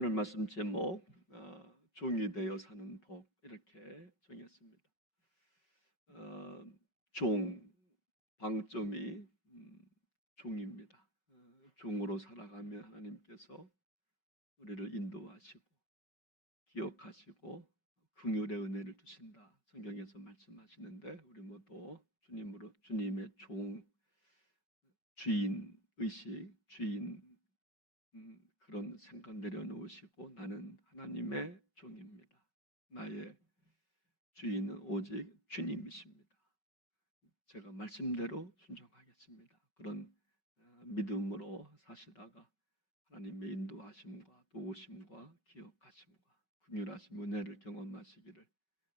오늘 말씀 제목 종이 되어 사는 법 이렇게 정했습니다. 종, 방점이 종입니다. 종으로 살아가면 하나님께서 우리를 인도하시고 기억하시고 긍휼의 은혜를 주신다. 성경에서 말씀하시는데 우리 모두 주님의 종, 주인 의식, 주인 그런 생각 내려놓으시고 나는 하나님의 종입니다. 나의 주인은 오직 주님이십니다. 제가 말씀대로 순종하겠습니다. 그런 믿음으로 사시다가 하나님의 인도하심과 도우심과 기억하심과 긍휼하심 은혜를 경험하시기를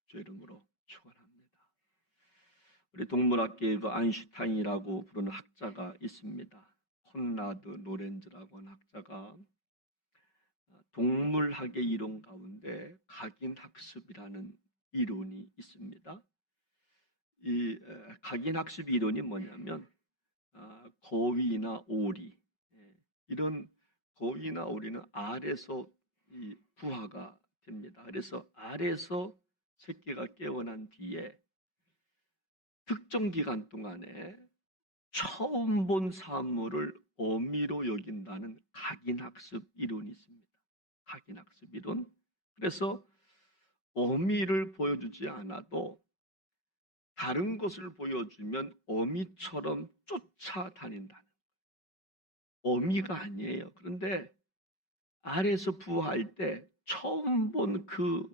주 이름으로 축원합니다. 우리 동물학계의 아인슈타인이라고 부르는 학자가 있습니다. 콘라드 로렌즈라고 하는 학자가 동물학의 이론 가운데 각인학습이라는 이론이 있습니다. 이 각인학습 이론이 뭐냐면 거위나 오리, 이런 거위나 오리는 알에서 부화가 됩니다. 그래서 알에서 새끼가 깨어난 뒤에 특정 기간 동안에 처음 본 사물을 어미로 여긴다는 각인학습 이론이 있습니다. 각인학습 이론. 그래서 어미를 보여주지 않아도 다른 것을 보여주면 어미처럼 쫓아다닌다는 거예요. 어미가 아니에요. 그런데 알에서 부화할 때 처음 본 그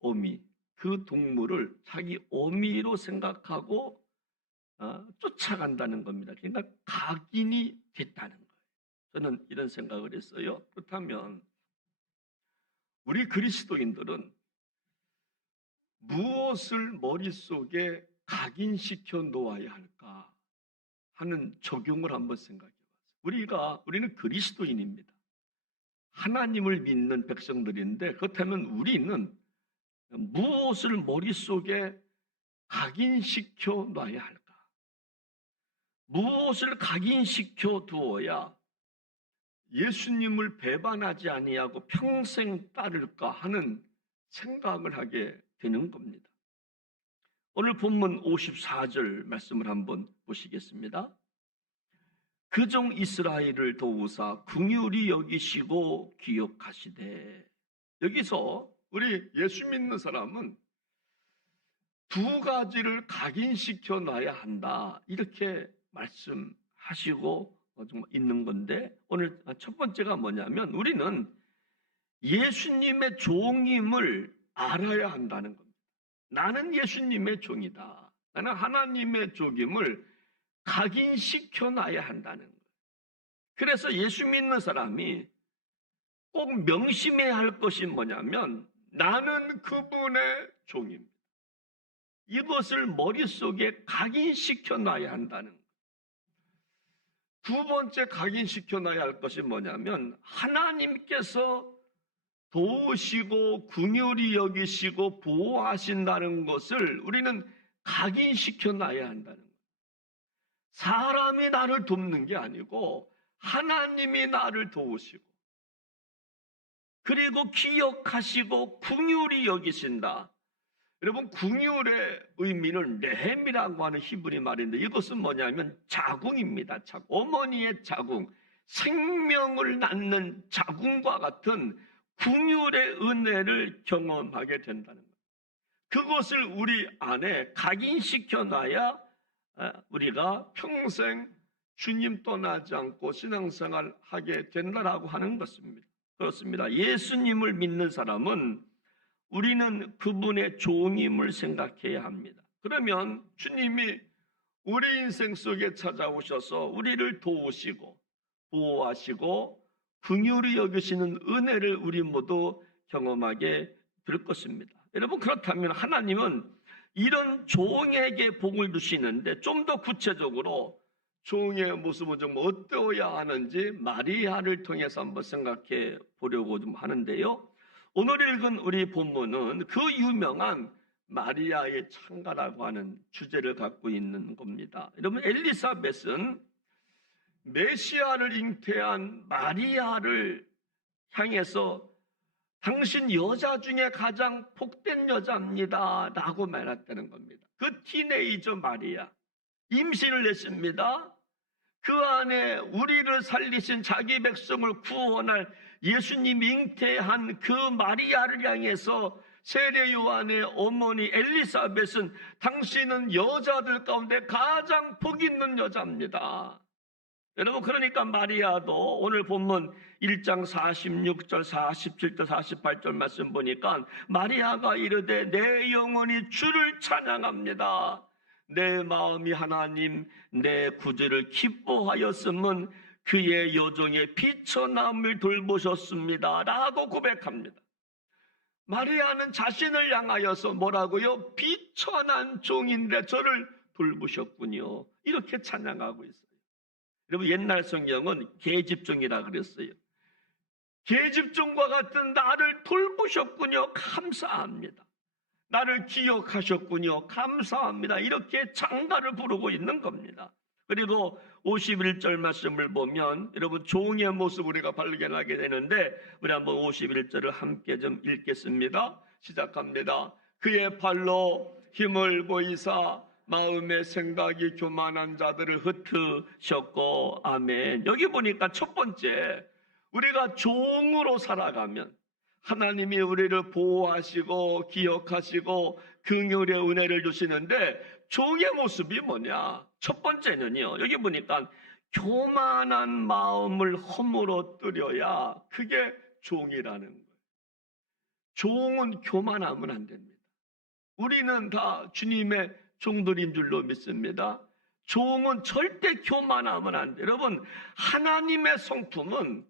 어미, 그 동물을 자기 어미로 생각하고 쫓아간다는 겁니다. 그러니까 각인이 됐다는 거예요. 저는 이런 생각을 했어요. 그렇다면 우리 그리스도인들은 무엇을 머릿속에 각인시켜 놓아야 할까 하는 적용을 한번 생각해 봤어요. 우리는 그리스도인입니다. 하나님을 믿는 백성들인데 그렇다면 우리는 무엇을 머릿속에 각인시켜 놔야 할까? 무엇을 각인시켜 두어야 예수님을 배반하지 아니하고 평생 따를까 하는 생각을 하게 되는 겁니다. 오늘 본문 54절 말씀을 한번 보시겠습니다. 그 종 이스라엘을 도우사 긍휼히 여기시고 기억하시되. 여기서 우리 예수 믿는 사람은 두 가지를 각인시켜 놔야 한다 이렇게 말씀하시고 있는 건데, 오늘 첫 번째가 뭐냐면 우리는 예수님의 종임을 알아야 한다는 겁니다. 나는 예수님의 종이다. 나는 하나님의 종임을 각인시켜 놔야 한다는 거예요. 그래서 예수 믿는 사람이 꼭 명심해야 할 것이 뭐냐면 나는 그분의 종입니다. 이것을 머릿속에 각인시켜 놔야 한다는 거예요. 두 번째 각인시켜 놔야 할 것이 뭐냐면 하나님께서 도우시고 긍휼히 여기시고 보호하신다는 것을 우리는 각인시켜 놔야 한다는 거예요. 사람이 나를 돕는 게 아니고 하나님이 나를 도우시고 그리고 기억하시고 긍휼히 여기신다. 여러분, 긍휼의 의미는 레헴이라고 하는 히브리 말인데 이것은 뭐냐면 자궁입니다. 어머니의 자궁, 생명을 낳는 자궁과 같은 긍휼의 은혜를 경험하게 된다는 거예요. 그것을 우리 안에 각인시켜 놔야 우리가 평생 주님 떠나지 않고 신앙생활 하게 된다라고 하는 것입니다. 그렇습니다. 예수님을 믿는 사람은 우리는 그분의 종임을 생각해야 합니다. 그러면 주님이 우리 인생 속에 찾아오셔서 우리를 도우시고 보호하시고 긍휼히 여기시는 은혜를 우리 모두 경험하게 될 것입니다. 여러분, 그렇다면 하나님은 이런 종에게 복을 주시는데 좀 더 구체적으로 종의 모습은 좀 어떠해야 하는지 마리아를 통해서 한번 생각해 보려고 좀 하는데요. 오늘 읽은 우리 본문은 그 유명한 마리아의 창가라고 하는 주제를 갖고 있는 겁니다. 여러분, 엘리사벳은 메시아를 잉태한 마리아를 향해서 당신 여자 중에 가장 복된 여자입니다 라고 말했다는 겁니다. 그 티네이저 마리아 임신을 했습니다. 그 안에 우리를 살리신 자기 백성을 구원할 예수님 잉태한 그 마리아를 향해서 세례 요한의 어머니 엘리사벳은 당신은 여자들 가운데 가장 복 있는 여자입니다. 여러분, 그러니까 마리아도 오늘 본문 1장 46절, 47절, 48절 말씀 보니까 마리아가 이르되 내 영혼이 주를 찬양합니다. 내 마음이 하나님 내 구주를 기뻐하였음은 그의 여종의 비천함을 돌보셨습니다 라고 고백합니다. 마리아는 자신을 향하여서 뭐라고요? 비천한 종인데 저를 돌보셨군요. 이렇게 찬양하고 있어요. 여러분, 옛날 성경은 계집종이라 그랬어요. 계집종과 같은 나를 돌보셨군요. 감사합니다. 나를 기억하셨군요. 감사합니다. 이렇게 장가를 부르고 있는 겁니다. 그리고 51절 말씀을 보면 여러분 종의 모습 우리가 발견하게 되는데 우리 한번 51절을 함께 좀 읽겠습니다. 시작합니다. 그의 팔로 힘을 보이사 마음의 생각이 교만한 자들을 흩으셨고 아멘. 여기 보니까 첫 번째 우리가 종으로 살아가면 하나님이 우리를 보호하시고 기억하시고 긍휼의 은혜를 주시는데 종의 모습이 뭐냐? 첫 번째는요. 여기 보니까 교만한 마음을 허물어뜨려야 그게 종이라는 거예요. 종은 교만하면 안 됩니다. 우리는 다 주님의 종들인 줄로 믿습니다. 종은 절대 교만하면 안 돼요. 여러분, 하나님의 성품은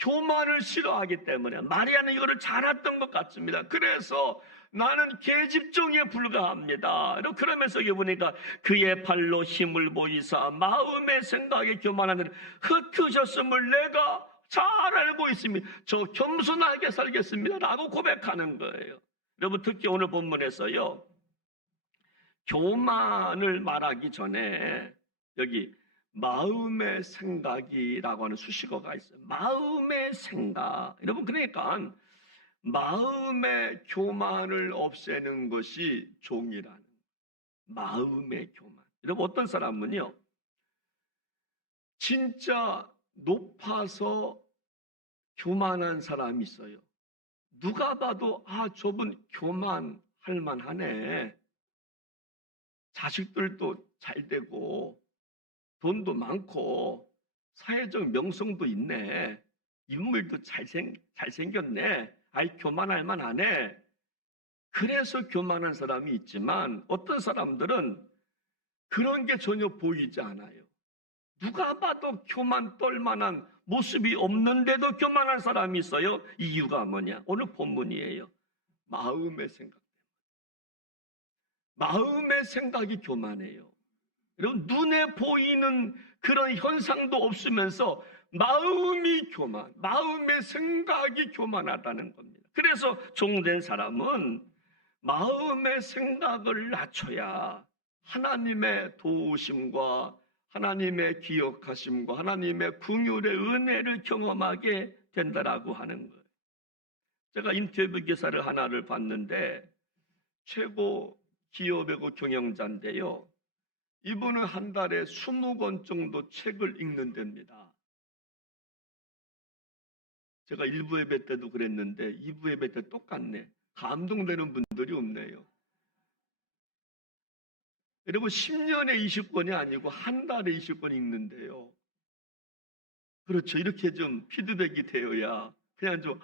교만을 싫어하기 때문에 마리아는 이거를 잘 알았던 것 같습니다. 그래서 나는 계집종에 불과합니다. 그러면서 여기 보니까 그의 발로 힘을 보이사 마음의 생각에 교만한 일을 흩으셨음을 내가 잘 알고 있습니다. 저 겸손하게 살겠습니다 라고 고백하는 거예요. 여러분, 특히 오늘 본문에서요 교만을 말하기 전에 여기 마음의 생각이라고 하는 수식어가 있어요. 마음의 생각. 여러분, 그러니까 마음의 교만을 없애는 것이 종이라는 거예요. 마음의 교만. 여러분, 어떤 사람은요 진짜 높아서 교만한 사람이 있어요. 누가 봐도 저분 교만할 만하네. 자식들도 잘 되고 돈도 많고 사회적 명성도 있네. 인물도 잘생겼네. 교만할 만하네. 그래서 교만한 사람이 있지만 어떤 사람들은 그런 게 전혀 보이지 않아요. 누가 봐도 교만 떨 만한 모습이 없는데도 교만한 사람이 있어요. 이유가 뭐냐? 오늘 본문이에요. 마음의 생각. 마음의 생각이 교만해요. 여러분, 눈에 보이는 그런 현상도 없으면서 마음이 교만, 마음의 생각이 교만하다는 겁니다. 그래서 종된 사람은 마음의 생각을 낮춰야 하나님의 도우심과 하나님의 기억하심과 하나님의 긍휼의 은혜를 경험하게 된다라고 하는 거예요. 제가 인터뷰 기사를 하나를 봤는데 최고 기업이고 경영자인데요. 이분은 한 달에 20권 정도 책을 읽는답니다. 제가 1부 예배 때도 그랬는데 2부 예배 때 똑같네. 감동되는 분들이 없네요. 여러분, 10년에 20권이 아니고 한 달에 20권 읽는데요. 그렇죠. 이렇게 좀 피드백이 되어야 그냥 좀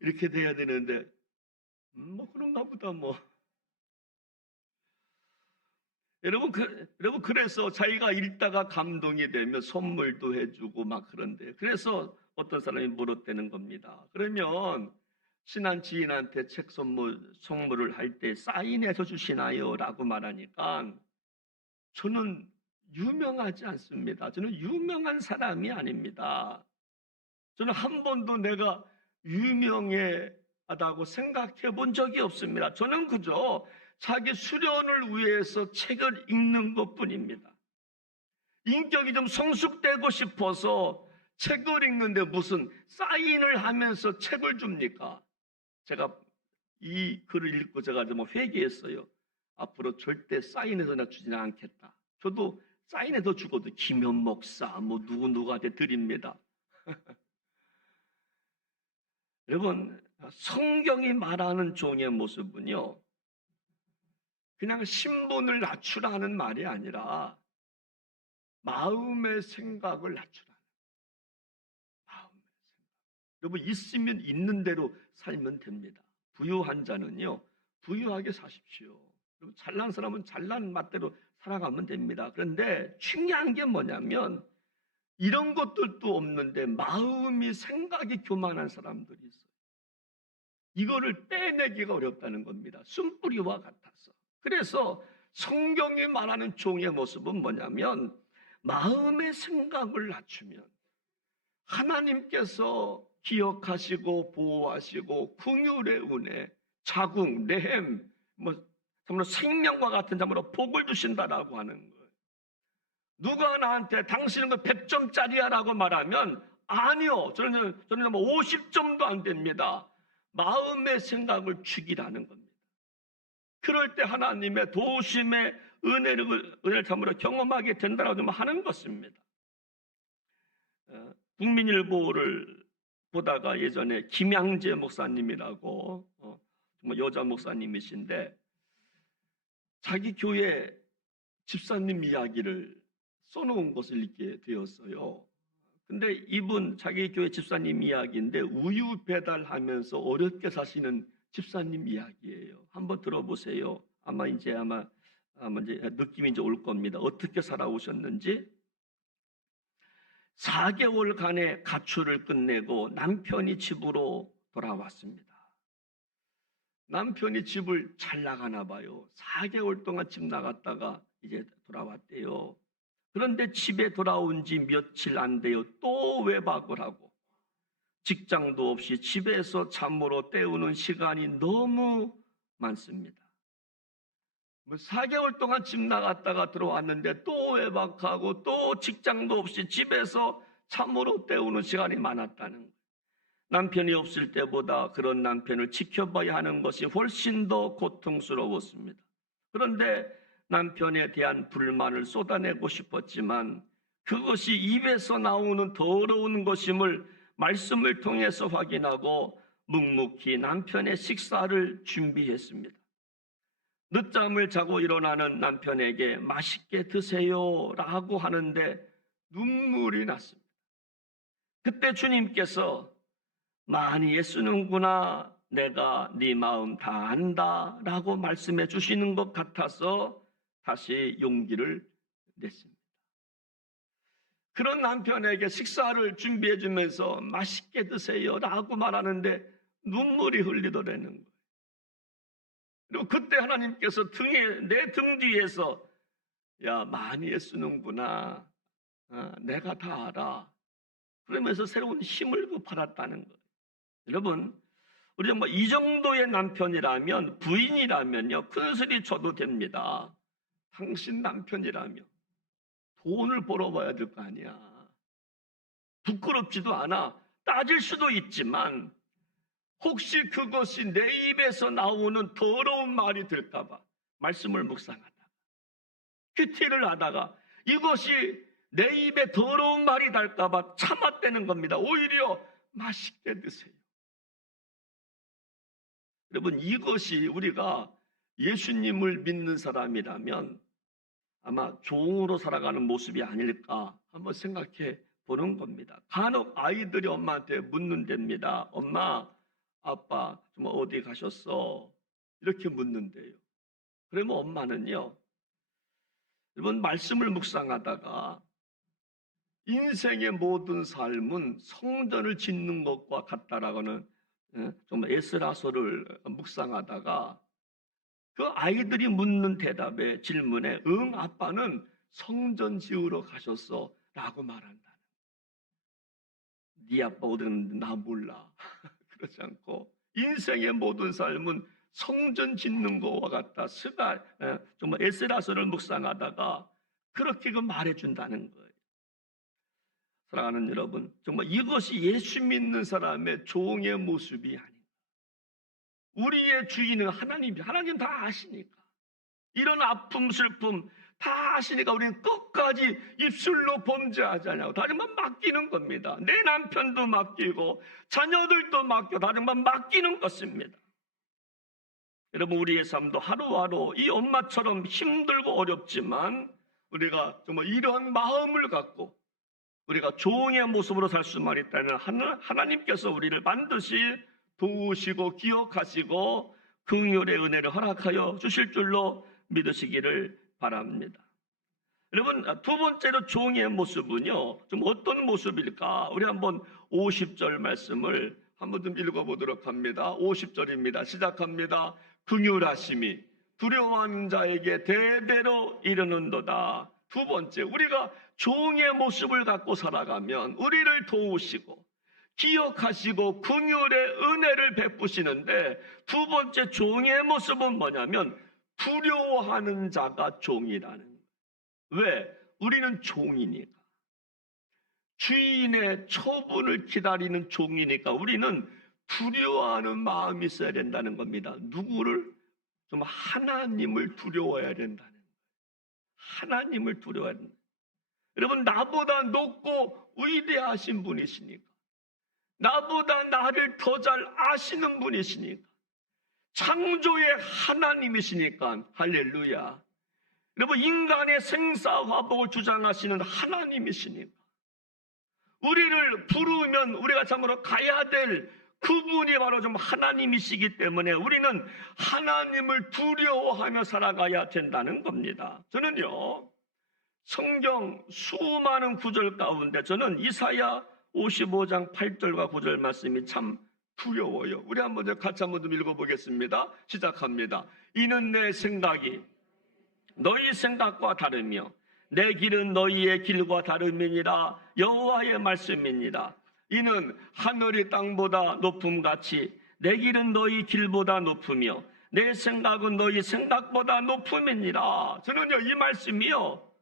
이렇게 돼야 되는데 뭐 그런가 보다 뭐. 여러분, 그래서 자기가 읽다가 감동이 되면 선물도 해주고 막 그런데 그래서 어떤 사람이 물었다는 겁니다. 그러면 친한 지인한테 책 선물을 할 때 사인해서 주시나요? 라고 말하니까 저는 유명하지 않습니다. 저는 유명한 사람이 아닙니다. 저는 한 번도 내가 유명하다고 생각해 본 적이 없습니다. 저는 그저 자기 수련을 위해서 책을 읽는 것뿐입니다. 인격이 좀 성숙되고 싶어서 책을 읽는데 무슨 사인을 하면서 책을 줍니까? 제가 이 글을 읽고 제가 좀 회개했어요. 앞으로 절대 사인해서나 주지는 않겠다. 저도 사인해서 주고도 김현 목사 뭐 누구누구한테 드립니다. 여러분, 성경이 말하는 종의 모습은요, 그냥 신분을 낮추라는 말이 아니라 마음의 생각을 낮추라. 마음의 생각. 여러분, 있으면 있는 대로 살면 됩니다. 부유한 자는요, 부유하게 사십시오. 여러분, 잘난 사람은 잘난 맛대로 살아가면 됩니다. 그런데 중요한 게 뭐냐면 이런 것들도 없는데 마음이 생각이 교만한 사람들이 있어요. 이거를 떼내기가 어렵다는 겁니다. 숨뿌리와 같아서. 그래서 성경이 말하는 종의 모습은 뭐냐면 마음의 생각을 낮추면 하나님께서 기억하시고 보호하시고 긍휼의 은혜, 자궁, 내햄, 참으로 생명과 같은 참으로 복을 주신다라고 하는 거예요. 누가 나한테 당신은 그 100점짜리야라고 말하면 아니요, 저는 50점도 안 됩니다. 마음의 생각을 죽이라는 겁니다. 그럴 때 하나님의 도우심의 은혜를 참으로 경험하게 된다라고 하는 것입니다. 국민일보를 보다가 예전에 김양재 목사님이라고 여자 목사님이신데 자기 교회 집사님 이야기를 써놓은 것을 읽게 되었어요. 근데 이분 자기 교회 집사님 이야기인데 우유 배달하면서 어렵게 사시는 집사님 이야기예요. 한번 들어보세요. 아마 이제 느낌이 이제 올 겁니다. 어떻게 살아오셨는지. 4개월간의 가출을 끝내고 남편이 집으로 돌아왔습니다. 남편이 집을 잘 나가나 봐요. 4개월 동안 집 나갔다가 이제 돌아왔대요. 그런데 집에 돌아온 지 며칠 안 돼요. 또 외박을 하고 직장도 없이 집에서 잠으로 때우는 시간이 너무 많습니다. 4개월 동안 집 나갔다가 들어왔는데 또 외박하고 또 직장도 없이 집에서 잠으로 때우는 시간이 많았다는 거예요. 남편이 없을 때보다 그런 남편을 지켜봐야 하는 것이 훨씬 더 고통스러웠습니다. 그런데 남편에 대한 불만을 쏟아내고 싶었지만 그것이 입에서 나오는 더러운 것임을 말씀을 통해서 확인하고 묵묵히 남편의 식사를 준비했습니다. 늦잠을 자고 일어나는 남편에게 맛있게 드세요 라고 하는데 눈물이 났습니다. 그때 주님께서 많이 애쓰는구나, 내가 네 마음 다 안다 라고 말씀해 주시는 것 같아서 다시 용기를 냈습니다. 그런 남편에게 식사를 준비해 주면서 맛있게 드세요 라고 말하는데 눈물이 흘리더라는 거예요. 그리고 그때 하나님께서 내 등 뒤에서 야, 많이 애쓰는구나, 내가 다 알아, 그러면서 새로운 힘을 받았다는 거예요. 여러분, 우리 이 정도의 남편이라면, 부인이라면요, 큰 소리 쳐도 됩니다. 당신 남편이라면 돈을 벌어봐야 될 거 아니야. 부끄럽지도 않아. 따질 수도 있지만 혹시 그것이 내 입에서 나오는 더러운 말이 될까봐 말씀을 묵상하다가 큐티를 하다가 이것이 내 입에 더러운 말이 날까봐 참았다는 겁니다. 오히려 맛있게 드세요. 여러분, 이것이 우리가 예수님을 믿는 사람이라면 아마 종으로 살아가는 모습이 아닐까 한번 생각해 보는 겁니다. 간혹 아이들이 엄마한테 묻는답니다. 엄마, 아빠 좀 어디 가셨어? 이렇게 묻는데요. 그러면 엄마는요, 여러분, 말씀을 묵상하다가 인생의 모든 삶은 성전을 짓는 것과 같다라고는 좀 에스라서를 묵상하다가 그 아이들이 묻는 대답에 질문에 응, 아빠는 성전 지으러 가셨어 라고 말한다. 네 아빠 어디 갔는지 나 몰라. 그렇지 않고 인생의 모든 삶은 성전 짓는 것과 같다. 정말 에스라서를 묵상하다가 그렇게 말해준다는 거예요. 사랑하는 여러분, 정말 이것이 예수 믿는 사람의 종의 모습이 아닌가. 우리의 주인은 하나님이죠. 하나님 다 아시니까. 이런 아픔, 슬픔 다 아시니까 우리는 끝까지 입술로 범죄하지 않냐고 다정만 맡기는 겁니다. 내 남편도 맡기고 자녀들도 맡겨 다정만 맡기는 것입니다. 여러분, 우리의 삶도 하루하루 이 엄마처럼 힘들고 어렵지만 우리가 정말 이런 마음을 갖고 우리가 종의 모습으로 살 수만 있다면 하나님께서 우리를 반드시 도우시고 기억하시고 긍휼의 은혜를 허락하여 주실 줄로 믿으시기를 바랍니다. 여러분, 두 번째로 종의 모습은요, 좀 어떤 모습일까? 우리 한번 50절 말씀을 한번 좀 읽어보도록 합니다. 50절입니다. 시작합니다. 긍휼하심이 두려워하는 자에게 대대로 이르는도다. 두 번째, 우리가 종의 모습을 갖고 살아가면 우리를 도우시고 기억하시고 긍휼의 은혜를 베푸시는데, 두 번째 종의 모습은 뭐냐면 두려워하는 자가 종이라는 거예요. 왜? 우리는 종이니까. 주인의 처분을 기다리는 종이니까 우리는 두려워하는 마음이 있어야 된다는 겁니다. 누구를? 좀 하나님을 두려워해야 된다는 거예요. 하나님을 두려워해야 된다. 여러분, 나보다 높고 위대하신 분이시니까, 나보다 나를 더 잘 아시는 분이시니까, 창조의 하나님이시니까, 할렐루야. 여러분, 인간의 생사화복을 주장하시는 하나님이시니까, 우리를 부르면 우리가 참으로 가야 될 그분이 바로 좀 하나님이시기 때문에 우리는 하나님을 두려워하며 살아가야 된다는 겁니다. 저는요, 성경 수많은 구절 가운데 저는 이사야 55장 8절과 9절 말씀이 참 두려워요. 우리 한번 같이 한번 좀 읽어보겠습니다. 시작합니다. 이는 내 생각이 너희 생각과 다르며 내 길은 너희의 길과 다름이니라. 여호와의 말씀이니라. 이는 하늘이 땅보다 높음같이 내 길은 너희 길보다 높으며 내 생각은 너희 생각보다 높음이니라. 저는요, 이 말씀이요,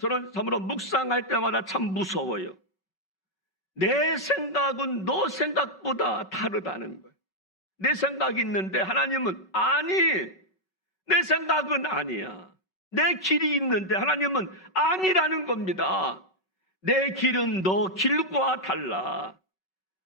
저는 참으로 묵상할 때마다 참 무서워요. 내 생각은 너 생각보다 다르다는 거예요. 내 생각이 있는데 하나님은 아니, 내 생각은 아니야. 내 길이 있는데 하나님은 아니라는 겁니다. 내 길은 너 길과 달라.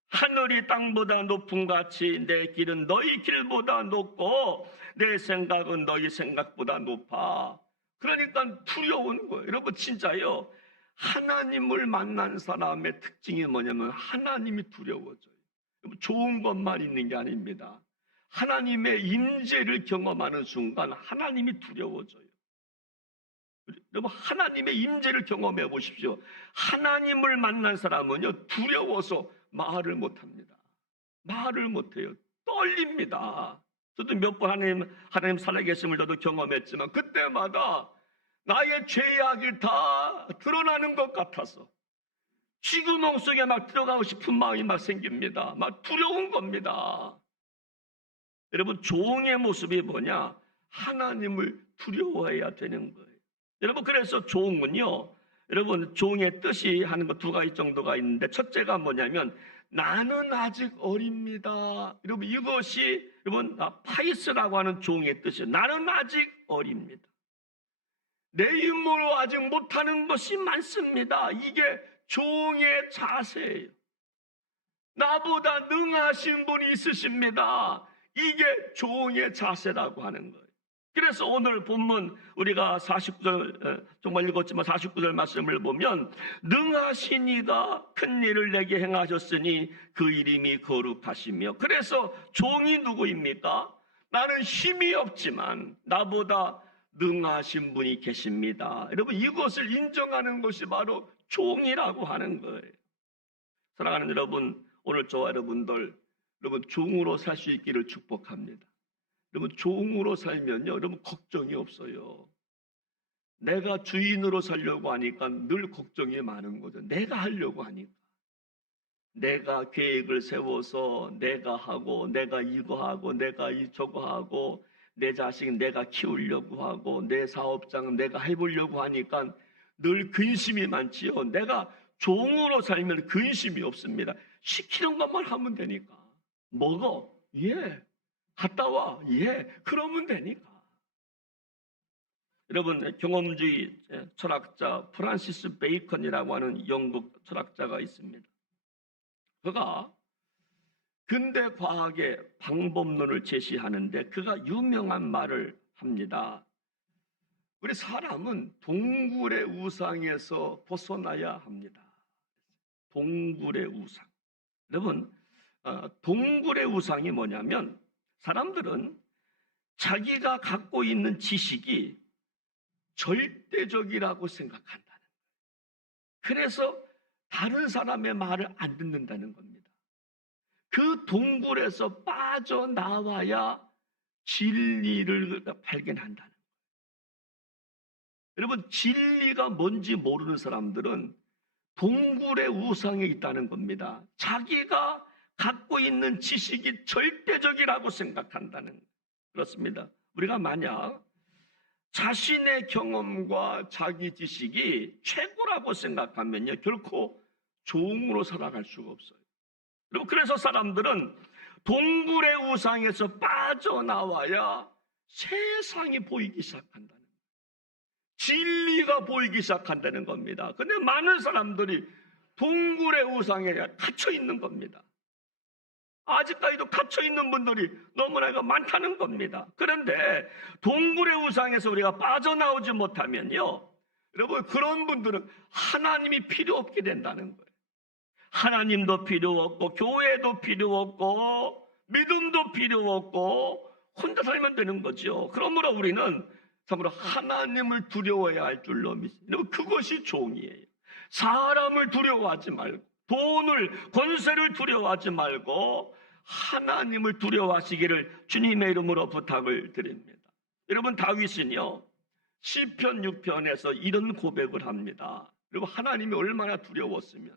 하늘이 땅보다 높음같이 내 길은 너희 길보다 높고 내 생각은 너희 생각보다 높아. 그러니까 두려운 거예요. 여러분, 진짜요, 하나님을 만난 사람의 특징이 뭐냐면 하나님이 두려워져요. 좋은 것만 있는 게 아닙니다. 하나님의 임재를 경험하는 순간 하나님이 두려워져요. 여러분, 하나님의 임재를 경험해 보십시오. 하나님을 만난 사람은요, 두려워서 말을 못합니다. 말을 못해요. 떨립니다. 저도 몇 번 하나님 살아계심을 저도 경험했지만 그때마다 나의 죄악이 다 드러나는 것 같아서 쥐구멍 속에 막 들어가고 싶은 마음이 막 생깁니다. 막 두려운 겁니다. 여러분, 종의 모습이 뭐냐? 하나님을 두려워해야 되는 거예요. 여러분, 그래서 종은요, 여러분, 종의 뜻이 하는 거 두 가지 정도가 있는데, 첫째가 뭐냐면 나는 아직 어립니다. 여러분, 이것이 여러분 파이스라고 하는 종의 뜻이에요. 나는 아직 어립니다. 내 힘으로 아직 못하는 것이 많습니다. 이게 종의 자세예요. 나보다 능하신 분이 있으십니다. 이게 종의 자세라고 하는 거예요. 그래서 오늘 본문 우리가 49절 정말 읽었지만 49절 말씀을 보면 능하신 이가 큰 일을 내게 행하셨으니 그 이름이 거룩하시며, 그래서 종이 누구입니까? 나는 힘이 없지만 나보다 능하신 분이 계십니다. 여러분, 이것을 인정하는 것이 바로 종이라고 하는 거예요. 사랑하는 여러분, 오늘 저와 여러분들, 여러분 종으로 살 수 있기를 축복합니다. 여러분, 종으로 살면요, 여러분 걱정이 없어요. 내가 주인으로 살려고 하니까 늘 걱정이 많은 거죠. 내가 하려고 하니까. 내가 계획을 세워서 내가 하고, 내가 이거 하고, 내가 저거 하고, 내 자식 내가 키우려고 하고, 내 사업장 내가 해보려고 하니까 늘 근심이 많지요. 내가 종으로 살면 근심이 없습니다. 시키는 것만 하면 되니까. 먹어? 예. 갔다 와. 예, 그러면 되니까. 여러분, 경험주의 철학자 프란시스 베이컨이라고 하는 영국 철학자가 있습니다. 그가 근대 과학의 방법론을 제시하는데 그가 유명한 말을 합니다. 우리 사람은 동굴의 우상에서 벗어나야 합니다. 동굴의 우상. 여러분, 동굴의 우상이 뭐냐면 사람들은 자기가 갖고 있는 지식이 절대적이라고 생각한다는 거예요. 그래서 다른 사람의 말을 안 듣는다는 겁니다. 그 동굴에서 빠져나와야 진리를 발견한다는 거예요. 여러분, 진리가 뭔지 모르는 사람들은 동굴의 우상에 있다는 겁니다. 자기가 갖고 있는 지식이 절대적이라고 생각한다는 거예요. 그렇습니다. 우리가 만약 자신의 경험과 자기 지식이 최고라고 생각하면요, 결코 종으로 살아갈 수가 없어요. 그리고 그래서 사람들은 동굴의 우상에서 빠져나와야 세상이 보이기 시작한다는 거예요. 진리가 보이기 시작한다는 겁니다. 근데 많은 사람들이 동굴의 우상에 갇혀 있는 겁니다. 아직까지도 갇혀 있는 분들이 너무나 많다는 겁니다. 그런데 동굴의 우상에서 우리가 빠져나오지 못하면요, 여러분, 그런 분들은 하나님이 필요 없게 된다는 거예요. 하나님도 필요 없고 교회도 필요 없고 믿음도 필요 없고 혼자 살면 되는 거죠. 그러므로 우리는 참으로 하나님을 두려워해야 할 줄로 믿습니다. 그것이 종이에요. 사람을 두려워하지 말고 돈을, 권세를 두려워하지 말고 하나님을 두려워하시기를 주님의 이름으로 부탁을 드립니다. 여러분, 다윗은요 시편 6편에서 이런 고백을 합니다. 그리고 하나님이 얼마나 두려웠으면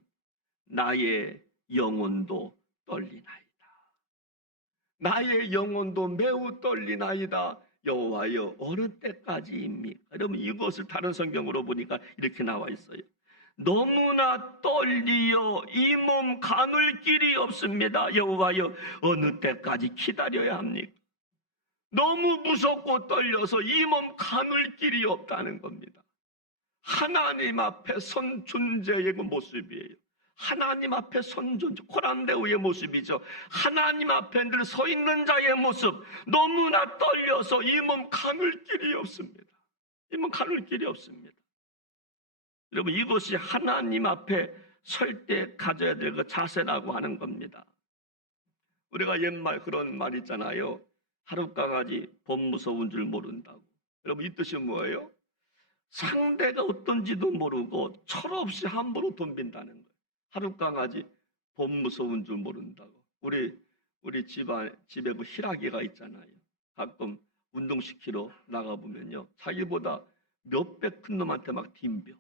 나의 영혼도 떨리나이다. 나의 영혼도 매우 떨리나이다. 여호와여, 어느 때까지입니까? 여러분, 이것을 다른 성경으로 보니까 이렇게 나와 있어요. 너무나 떨리어 이 몸 가눌 길이 없습니다. 여호와여, 어느 때까지 기다려야 합니까? 너무 무섭고 떨려서 이 몸 가눌 길이 없다는 겁니다. 하나님 앞에 선 존재의 모습이에요. 하나님 앞에 선 존재, 코란데우의 모습이죠. 하나님 앞에 늘 서 있는 자의 모습, 너무나 떨려서 이 몸 가눌 길이 없습니다. 이 몸 가눌 길이 없습니다. 여러분, 이것이 하나님 앞에 설 때 가져야 될 그 자세라고 하는 겁니다. 우리가 옛말 그런 말 있잖아요. 하룻강아지 법 무서운 줄 모른다고. 여러분, 이 뜻이 뭐예요? 상대가 어떤지도 모르고 철없이 함부로 덤빈다는 거예요. 하룻강아지 법 무서운 줄 모른다고. 우리 집에 그 희락이가 있잖아요. 가끔 운동시키러 나가보면요, 자기보다 몇 배 큰 놈한테 막 덤벼.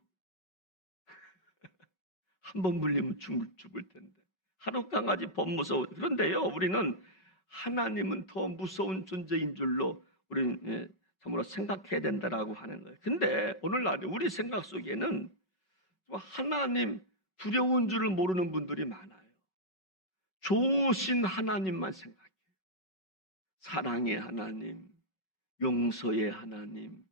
한 번 물리면 죽을 텐데. 하룻강아지 법 무서워. 그런데요, 우리는 하나님은 더 무서운 존재인 줄로 우리는 참으로 생각해야 된다라고 하는 거예요. 근데 오늘날 우리 생각 속에는 하나님 두려운 줄을 모르는 분들이 많아요. 좋으신 하나님만 생각해요. 사랑의 하나님, 용서의 하나님,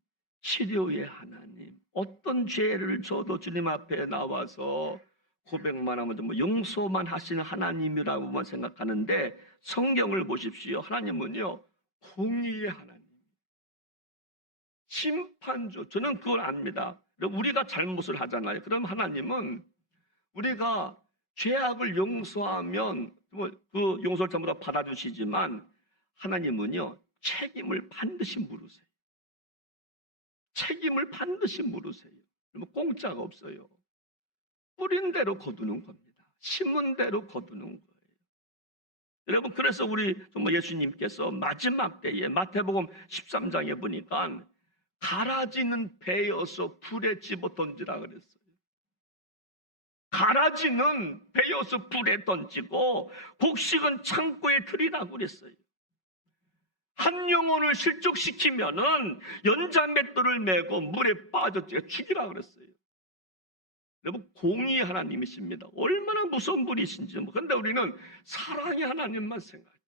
치료의 하나님, 어떤 죄를 져도 주님 앞에 나와서 고백만 하면 뭐 용서만 하시는 하나님이라고만 생각하는데, 성경을 보십시오. 하나님은요, 공의의 하나님, 심판주. 저는 그걸 압니다. 우리가 잘못을 하잖아요. 그럼 하나님은 우리가 죄악을 용서하면 그 용서를 전부 다 받아주시지만, 하나님은요, 책임을 반드시 물으세요. 책임을 반드시 물으세요. 공짜가 없어요. 뿌린 대로 거두는 겁니다. 심은 대로 거두는 거예요. 여러분, 그래서 우리 정말 예수님께서 마지막 때에 마태복음 13장에 보니까 가라지는 배여서 불에 집어 던지라 그랬어요. 가라지는 배여서 불에 던지고 곡식은 창고에 들이라고 그랬어요. 한 영혼을 실족시키면은 연자맷돌을 메고 물에 빠져 죽이라 그랬어요. 여러분, 공의 하나님이십니다. 얼마나 무서운 분이신지. 그런데 우리는 사랑의 하나님만 생각해요.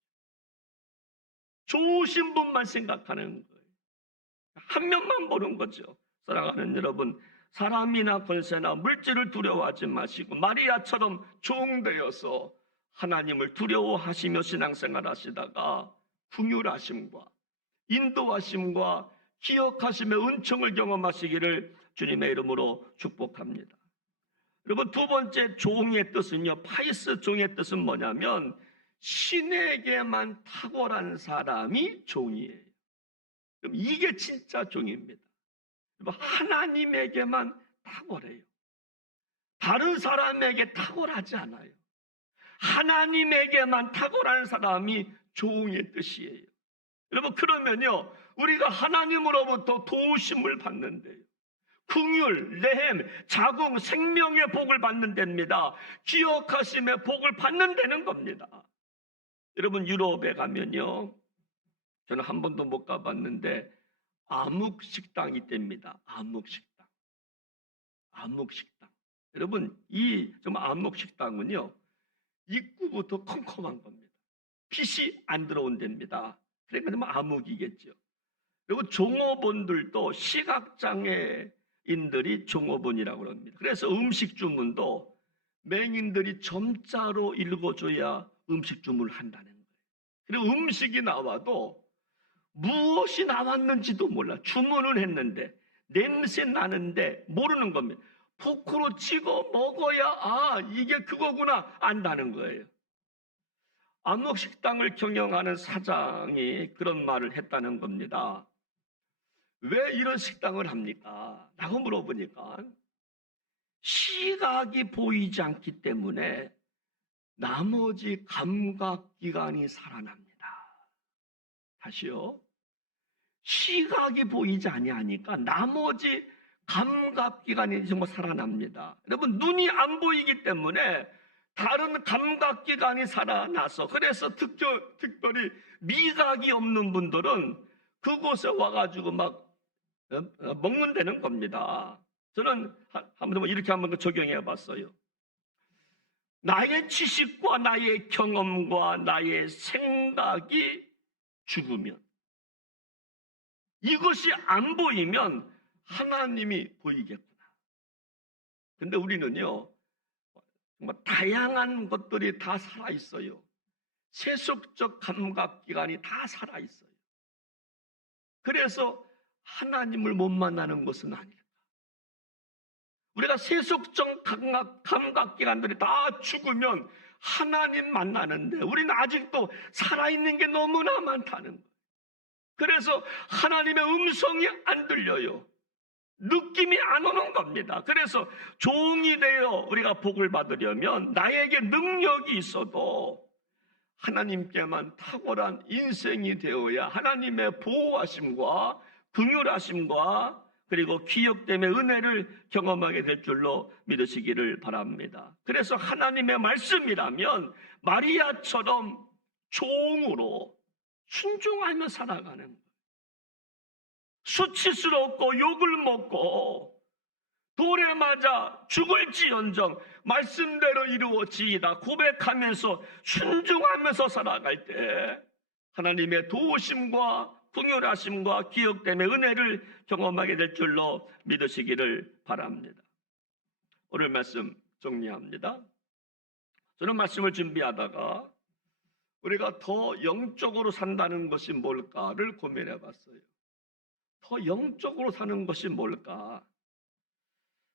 좋으신 분만 생각하는 거예요. 한 면만 보는 거죠. 사랑하는 여러분, 사람이나 권세나 물질을 두려워하지 마시고 마리아처럼 종되어서 하나님을 두려워하시며 신앙생활 하시다가 긍휼하심과 인도하심과 기억하심의 은총을 경험하시기를 주님의 이름으로 축복합니다. 여러분, 두 번째 종의 뜻은요, 파이스 종의 뜻은 뭐냐면 신에게만 탁월한 사람이 종이에요. 그럼 이게 진짜 종입니다. 하나님에게만 탁월해요. 다른 사람에게 탁월하지 않아요. 하나님에게만 탁월한 사람이 종의 뜻이에요. 여러분, 그러면요, 우리가 하나님으로부터 도우심을 받는데요, 긍휼, 레헴, 자궁, 생명의 복을 받는 데입니다. 기억하심의 복을 받는 데는 겁니다. 여러분, 유럽에 가면요, 저는 한 번도 못 가봤는데 암흑식당이 있답니다. 암흑식당. 암흑식당. 여러분, 이 정말 암흑식당은요, 입구부터 컴컴한 겁니다. 빛이 안 들어온 데입니다. 그러니까 좀 암흑이겠죠. 그리고 종업원들도 시각장애인들이 종업원이라고 합니다. 그래서 음식 주문도 맹인들이 점자로 읽어줘야 음식 주문을 한다는 거예요. 그리고 음식이 나와도 무엇이 나왔는지도 몰라. 주문을 했는데 냄새 나는데 모르는 겁니다. 포크로 찍어 먹어야 이게 그거구나 안다는 거예요. 암흑식당을 경영하는 사장이 그런 말을 했다는 겁니다. 왜 이런 식당을 합니까? 라고 물어보니까 시각이 보이지 않기 때문에 나머지 감각기관이 살아납니다. 다시요. 시각이 보이지 아니하니까 나머지 감각기관이 정말 살아납니다. 여러분, 눈이 안 보이기 때문에 다른 감각기관이 살아나서, 그래서 특별히 미각이 없는 분들은 그곳에 와가지고 막 먹는다는 겁니다. 저는 한번 이렇게 한번 적용해 봤어요. 나의 지식과 나의 경험과 나의 생각이 죽으면, 이것이 안 보이면 하나님이 보이겠구나. 근데 우리는요, 정말 다양한 것들이 다 살아있어요. 세속적 감각기관이 다 살아있어요. 그래서 하나님을 못 만나는 것은 아닐까. 우리가 세속적 감각기관들이 다 죽으면 하나님 만나는데 우리는 아직도 살아있는 게 너무나 많다는 거예요. 그래서 하나님의 음성이 안 들려요. 느낌이 안 오는 겁니다. 그래서 종이 되어 우리가 복을 받으려면 나에게 능력이 있어도 하나님께만 탁월한 인생이 되어야 하나님의 보호하심과 긍휼하심과 그리고 기억됨의 은혜를 경험하게 될 줄로 믿으시기를 바랍니다. 그래서 하나님의 말씀이라면 마리아처럼 종으로 순종하며 살아가는 거예요. 수치스럽고 욕을 먹고 돌에 맞아 죽을지언정 말씀대로 이루어지이다 고백하면서 순종하면서 살아갈 때 하나님의 도우심과 긍휼하심과 기억됨의 은혜를 경험하게 될 줄로 믿으시기를 바랍니다. 오늘 말씀 정리합니다. 저는 말씀을 준비하다가 우리가 더 영적으로 산다는 것이 뭘까를 고민해 봤어요. 더 영적으로 사는 것이 뭘까?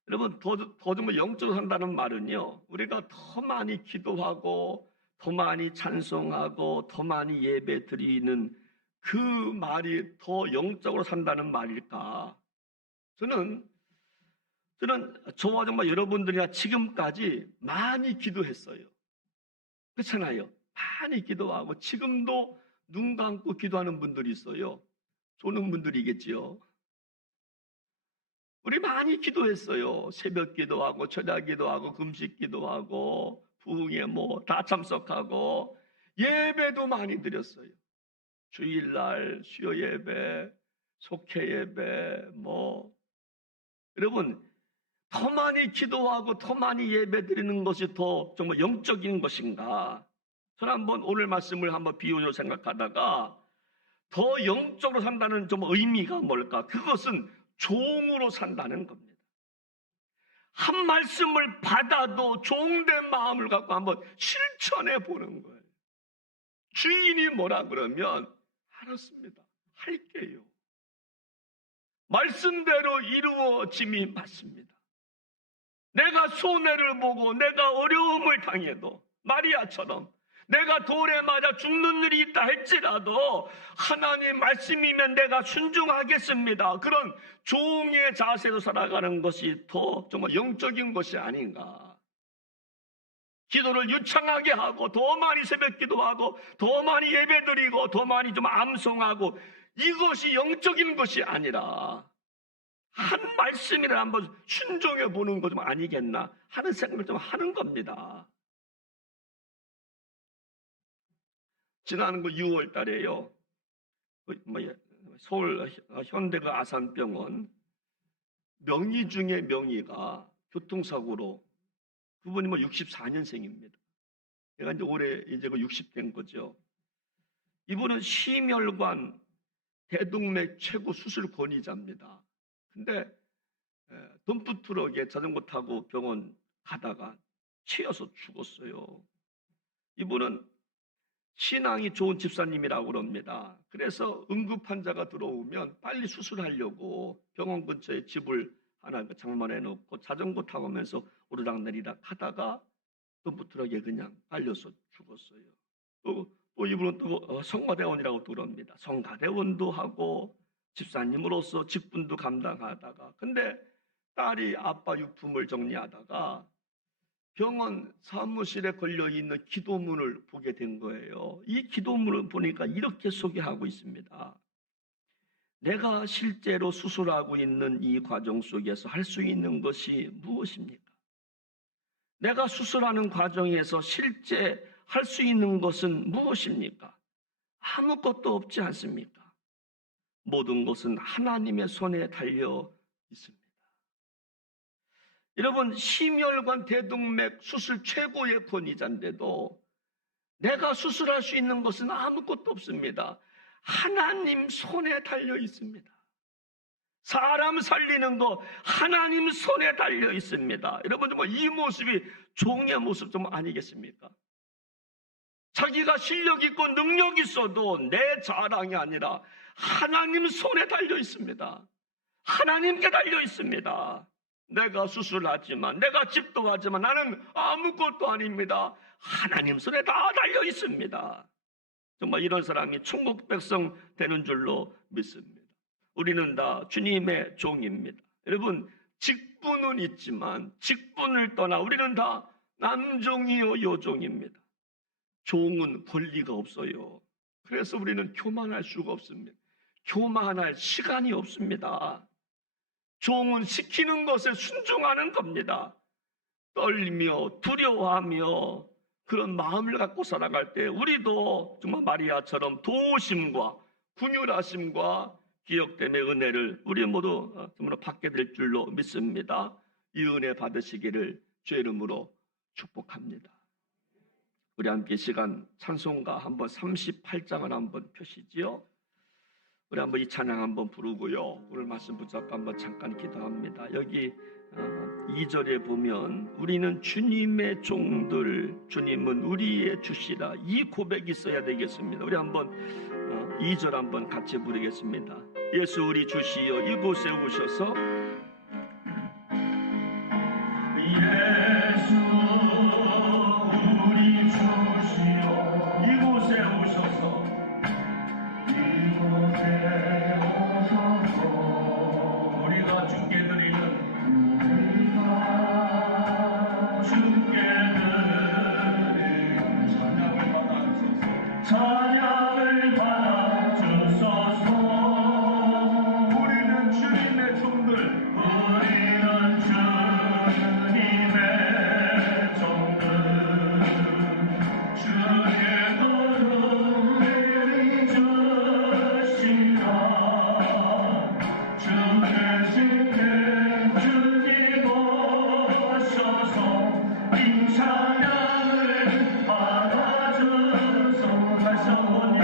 여러분, 더 좀 영적으로 산다는 말은요, 우리가 더 많이 기도하고 더 많이 찬송하고 더 많이 예배 드리는 그 말이 더 영적으로 산다는 말일까? 저는 저와 정말 여러분들이나 지금까지 많이 기도했어요. 그렇잖아요. 많이 기도하고 지금도 눈 감고 기도하는 분들이 있어요. 조는 분들이겠지요. 우리 많이 기도했어요. 새벽 기도하고 저녁 기도하고 금식 기도하고 부흥회 다 참석하고 예배도 많이 드렸어요. 주일날 수요 예배, 속회 예배 여러분, 더 많이 기도하고 더 많이 예배 드리는 것이 더 정말 영적인 것인가? 저는 한번 오늘 말씀을 한번 비유로 생각하다가 더 영적으로 산다는 좀 의미가 뭘까? 그것은 종으로 산다는 겁니다. 한 말씀을 받아도 종된 마음을 갖고 한번 실천해 보는 거예요. 주인이 뭐라 그러면 알았습니다. 할게요. 말씀대로 이루어짐이 맞습니다. 내가 손해를 보고 내가 어려움을 당해도 마리아처럼 내가 돌에 맞아 죽는 일이 있다 할지라도 하나님 말씀이면 내가 순종하겠습니다. 그런 종의 자세로 살아가는 것이 더 정말 영적인 것이 아닌가. 기도를 유창하게 하고 더 많이 새벽 기도하고 더 많이 예배드리고 더 많이 좀 암송하고 이것이 영적인 것이 아니라 한 말씀이라 한번 순종해 보는 것 좀 아니겠나 하는 생각을 좀 하는 겁니다. 지난 6월 달에요. 서울 현대그 아산병원 명의 중에 명의가 교통사고로 그분이 64년생입니다. 내가 이제 올해 이제 60대인 거죠. 이분은 심혈관 대동맥 최고 수술 권위자입니다. 근데 덤프트럭에 자전거 타고 병원 가다가 치여서 죽었어요. 이분은 신앙이 좋은 집사님이라고 그럽니다. 그래서 응급 환자가 들어오면 빨리 수술하려고 병원 근처에 집을 하나 장만해 놓고 자전거 타고 오면서 오르락내리락 하다가 덤프트럭에 그냥 빨려서 죽었어요. 또 이분은 또 성가대원이라고 또 그럽니다. 성가대원도 하고 집사님으로서 직분도 감당하다가 근데 딸이 아빠 유품을 정리하다가 병원 사무실에 걸려있는 기도문을 보게 된 거예요. 이 기도문을 보니까 이렇게 소개하고 있습니다. 내가 실제로 수술하고 있는 이 과정 속에서 할 수 있는 것이 무엇입니까? 내가 수술하는 과정에서 실제 할 수 있는 것은 무엇입니까? 아무것도 없지 않습니까? 모든 것은 하나님의 손에 달려 있습니다. 여러분, 심혈관 대동맥 수술 최고의 권위자인데도 내가 수술할 수 있는 것은 아무것도 없습니다. 하나님 손에 달려 있습니다. 사람 살리는 거 하나님 손에 달려 있습니다. 여러분, 정말 이 모습이 종의 모습 좀 아니겠습니까? 자기가 실력 있고 능력 있어도 내 자랑이 아니라 하나님 손에 달려 있습니다. 하나님께 달려 있습니다. 내가 수술하지만 내가 집도하지만 나는 아무것도 아닙니다. 하나님 손에 다 달려 있습니다. 정말 이런 사람이 천국 백성 되는 줄로 믿습니다. 우리는 다 주님의 종입니다. 여러분, 직분은 있지만 직분을 떠나 우리는 다 남종이요 여종입니다. 종은 권리가 없어요. 그래서 우리는 교만할 수가 없습니다. 교만할 시간이 없습니다. 종은 시키는 것에 순종하는 겁니다. 떨며 두려워하며 그런 마음을 갖고 살아갈 때 우리도 정말 마리아처럼 도우심과 긍휼하심과 기억됨의 은혜를 우리 모두 정말 받게 될 줄로 믿습니다. 이 은혜 받으시기를 주의 이름으로 축복합니다. 우리 함께 시간 찬송가 한번 38장을 한번 펴시지요. 우리 한번 이 찬양 한번 부르고요. 오늘 말씀 붙잡고 한번 잠깐 기도합니다. 여기 2절에 보면 우리는 주님의 종들, 주님은 우리의 주시라. 이 고백이 있어야 되겠습니다. 우리 한번 2절 한번 같이 부르겠습니다. 예수 우리 주시여 이곳에 오셔서 예수 우리 주시여 이곳에 오셔서 우리가 주께 드리는 찬양을 받아주소서. 찬양을 받아주소서. 우리는 주님의 종들, 우리는 주님의 종들, 주의 거룩을 주시라. 주 계신 그 주님 오셔서 이 찬양을 받아주소서. 다시 한번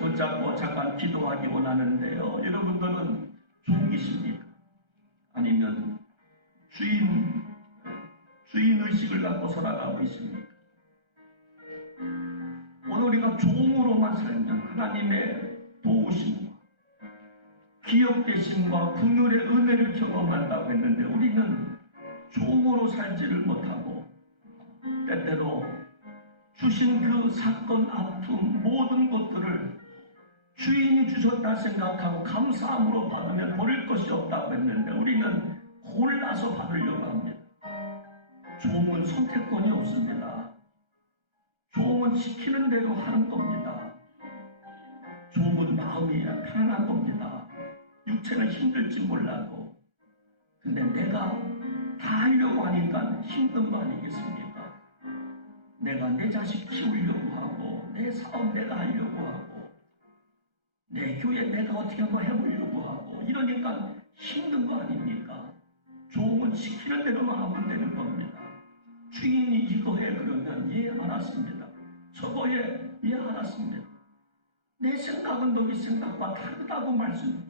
붙잡고 잠깐 기도하기 원하는데요. 여러분들은 종이십니까? 아니면 주인의식을 갖고 살아가고 있습니까? 오늘 우리가 종으로만 살면 하나님의 도우심과 기억되심과 긍휼의 은혜를 경험한다고 했는데 우리는 종으로 살지를 못하고 때때로 주신 그 사건, 아픔, 모든 것들을 주인이 주셨다 생각하고 감사함으로 받으면 버릴 것이 없다고 했는데 우리는 골라서 받으려고 합니다. 종은 선택권이 없습니다. 종은 시키는 대로 하는 겁니다. 종은 마음이 편안한 겁니다. 육체는 힘들지 몰라도. 근데 내가 다 하려고 하니까 힘든 거 아니겠습니까? 내가 내 자식 키우려고 하고 내 사업 내가 하려고 하고 내 교회 내가 어떻게 한번 해보려고 하고 이러니까 힘든 거 아닙니까? 종은 시키는 대로만 하면 되는 겁니다. 주인이 이거 해 그러면 예 알았습니다. 저거 해 예 알았습니다. 내 생각은 너희 생각과 다르다고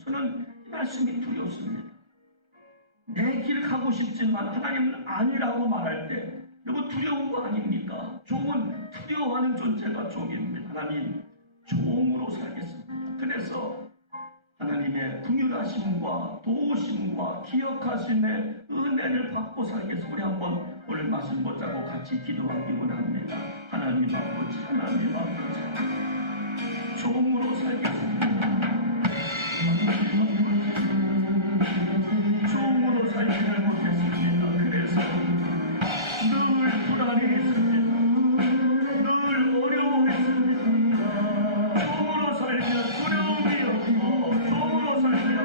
저는 말씀이 두렵습니다. 내 길 가고 싶지만 하나님은 아니라고 말할 때 여러분 두려운 거 아닙니까? 종은 두려워하는 존재가 종입니다. 하나님 종으로 살겠습니다. 그래서 하나님의 긍휼하심과 도우심과 기억하심의 은혜를 받고 살겠습니다. 우리 한번 오늘 말씀 붙잡고 같이 기도하기 원합니다. 하나님 아버지, 하나님 아버지, 종으로 살겠습니다. 종으로 살지를 못했습니다. 그래서 늘 불안해했습니다. 늘 어려워했습니다. 종으로 살면 두려움이 없고 종으로 살면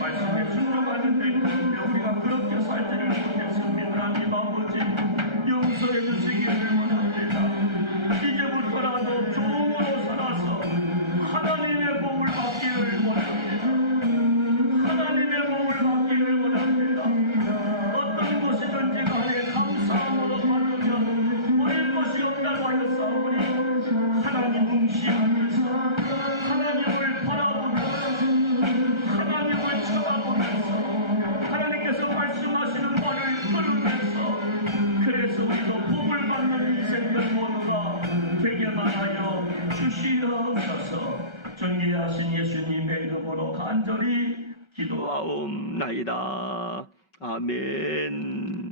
말씀에 순종하는데 우리가 그렇게 살지를 못했습니다. 하나님 아버지 용서해 주시기를 원합니다. 이제부터라도 종으로 살아서 하나님의 복을 받기를 원합니다. 하나님의 복을 받기를 원합니다. 어떤 곳이든지 간에 감사함으로 받으면 버릴 것이 없다고 하였사오니 하나님 응시하면서 하나님을 바라보면서 하나님을 쳐다보면서 하나님께서 말씀하시는 말을 들으면서 그래서 우리도 복을 받는 인생들 모두가 되게만 하여 주시옵소서. 존귀하신 예수님의 이름으로 간절히 기도하옵나이다. 아멘.